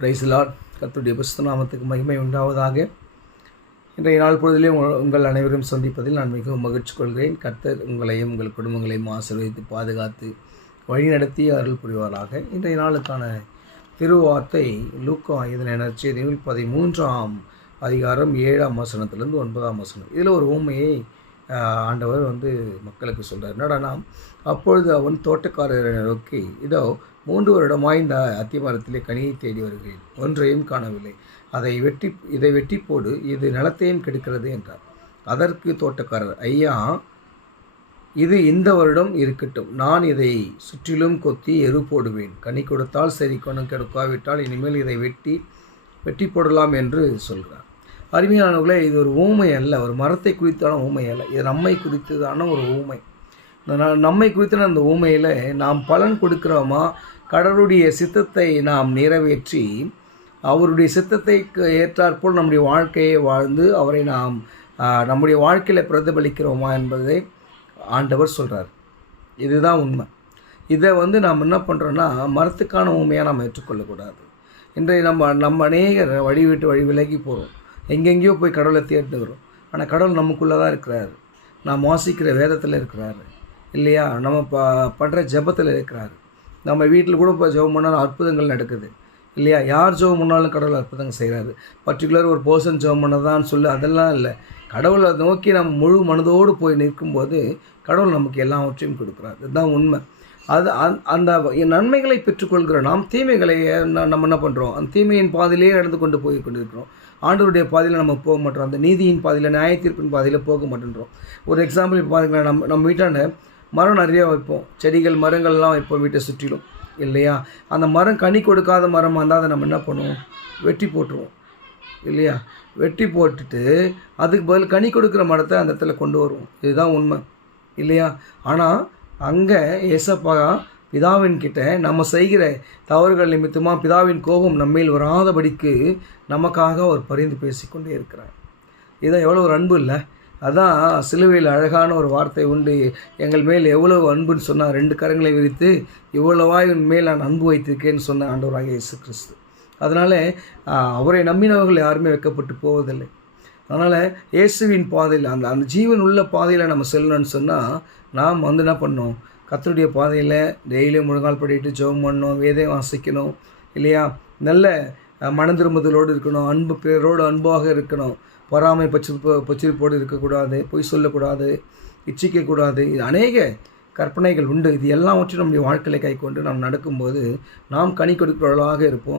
Price Lord. கர்த்தருடைய பரிசுத்த நாமத்துக்கு மகிமை உண்டாவதாக. இன்றைய நாள் பொழுதிலே உங்கள் அனைவரும் சந்திப்பதில் நான் மிகவும் மகிழ்ச்சி கொள்கிறேன். கர்த்தர் உங்களையும் உங்கள் குடும்பங்களையும் ஆசீர்வதித்து பாதுகாத்து வழிநடத்தி அருள் புரிவாராக. இன்றைய நாளுக்கான திருவார்த்தை லூக்கா எழுதின நற்செய்தியில் 13ஆம் அதிகாரம் 7ஆம் வசனத்திலிருந்து 9ஆம் வசனம். இதில் ஒரு உவமையை ஆண்டவர் மக்களுக்கு சொல்கிறார். என்னடானா, அப்பொழுது அவன் தோட்டக்காரரை நோக்கி, இதோ 3 வருடமாய் இந்த அத்திமரத்திலே கனியை தேடி வருகிறேன், ஒன்றையும் காணவில்லை. இதை வெட்டி போடு, இது நிலத்தையும் கெடுக்கிறது என்றார். அதற்கு தோட்டக்காரர், ஐயா, இது இந்த வருடம் இருக்கட்டும், நான் இதை சுற்றிலும் கொத்தி எரு போடுவேன். கனி கொடுத்தால் சரி, கொண்டு கெடுக்காவிட்டால் இனிமேல் இதை வெட்டி போடலாம் என்று சொல்கிறார். அருமையானவர்களே, இது ஒரு ஊமை அல்ல, ஒரு மரத்தை குறித்தான ஊமை அல்ல, இது நம்மை குறித்ததான ஒரு ஊமை. நம்மை குறித்தான அந்த ஊமையில் நாம் பலன் கொடுக்கிறோமா, கடவுளுடைய சித்தத்தை நாம் நிறைவேற்றி அவருடைய சித்தத்தை ஏற்றாற்போல் நம்முடைய வாழ்க்கையை வாழ்ந்து அவரை நாம் நம்முடைய வாழ்க்கையில் பிரதிபலிக்கிறோமா என்பதை ஆண்டவர் சொல்கிறார். இதுதான் உண்மை. இதை நாம் என்ன பண்ணுறோன்னா, மரத்துக்கான ஊமையாக நாம் ஏற்றுக்கொள்ளக்கூடாது. இன்றைய நம்ம அநேகர் வழி விட்டு வழி விலகி போகிறோம், எங்கெங்கேயோ போய் கடவுளை தேடுகிறோம். ஆனால் கடவுள் நமக்குள்ளே தான் இருக்கிறாரு. நாம் வாசிக்கிற வேதத்தில் இருக்கிறாரு இல்லையா, நம்ம பண்ணுற ஜெபத்தில் இருக்கிறாரு. நம்ம வீட்டில் கூட இப்போ ஜெபம் பண்ணாலும் அற்புதங்கள் நடக்குது இல்லையா. யார் ஜெபம் பண்ணாலும் கடவுள் அற்புதங்கள் செய்கிறாரு. பர்டிகுலர் ஒரு பர்சன் ஜெபம் பண்ணதான்னு சொல்லி அதெல்லாம் இல்லை. கடவுளை நோக்கி நம்ம முழு மனதோடு போய் நிற்கும்போது கடவுள் நமக்கு எல்லாவற்றையும் கொடுக்குறாரு. இதுதான் உண்மை. அந்த நன்மைகளை பெற்றுக்கொள்கிற நாம் தீமைகளை நம்ம என்ன பண்ணுறோம், அந்த தீமையின் பாதையிலே நடந்து கொண்டு போய் கொண்டிருக்கிறோம். ஆண்டவருடைய பாதையில் நம்ம போக மாட்டோம், அந்த நீதியின் பாதையில் நியாயத்தீர்ப்பின் பாதையில் போக மாட்டேன்றோம். ஒரு எக்ஸாம்பிள் இப்போ பார்த்தீங்கன்னா, நம்ம வீட்டாண்ட மரம் நிறையா வைப்போம், செடிகள் மரங்கள்லாம் வைப்போம் வீட்டை சுற்றிலும் இல்லையா. அந்த மரம் கனி கொடுக்காத மரமாக இருந்தால் அதை நம்ம என்ன பண்ணுவோம், வெட்டி போட்டுருவோம் இல்லையா. வெட்டி போட்டுட்டு அதுக்கு பதில் கனி கொடுக்குற மரத்தை அந்த இடத்துல கொண்டு வருவோம். இதுதான் உண்மை இல்லையா. ஆனால் அங்கே ஏசப்பா பிதாவின் கிட்ட நம்ம செய்கிற தவறுகள் நிமித்தமாக பிதாவின் கோபம் நம்மேல் வராதபடிக்கு நமக்காக அவர் பரிந்து பேசிக்கொண்டே இருக்கிறார். இதான் எவ்வளோ ஒரு அன்பு இல்லை. அதான் சிலுவையில் அழகான ஒரு வார்த்தை உண்டு, எங்கள் மேல் எவ்வளவு அன்புன்னு சொன்னால் 2 கரங்களை விரித்து இவ்வளவாய் உன் மேல் நான் அன்பு வைத்திருக்கேன்னு சொன்ன ஆண்டவராக இயேசு கிறிஸ்து. அதனால் அவரை நம்பினவர்கள் யாருமே வெட்கப்பட்டு போவதில்லை. அதனால் இயேசுவின் பாதையில் அந்த ஜீவன் உள்ள பாதையில் நம்ம செல்லணும்னு சொன்னால் நாம் என்ன பண்ணோம், கர்த்தருடைய பாதையில் டெய்லியும் முழங்கால் படிட்டு ஜெபம் பண்ணணும், வேதம் வாசிக்கணும் இல்லையா. நல்ல மனதிரும்புதலோடு இருக்கணும், அன்பு பிறரோடு அன்பாக இருக்கணும், பொறாமை பச்சிருப்போடு இருக்கக்கூடாது, பொய் சொல்லக்கூடாது, இச்சிக்கக்கூடாது. இது அநேக கற்பனைகள் உண்டு. இது எல்லாவற்றையும் நம்முடைய வாழ்க்கையில் கை கொண்டு நாம் நடக்கும்போது நாம் கனி கொடுக்கிறவர்களாக இருப்போம்.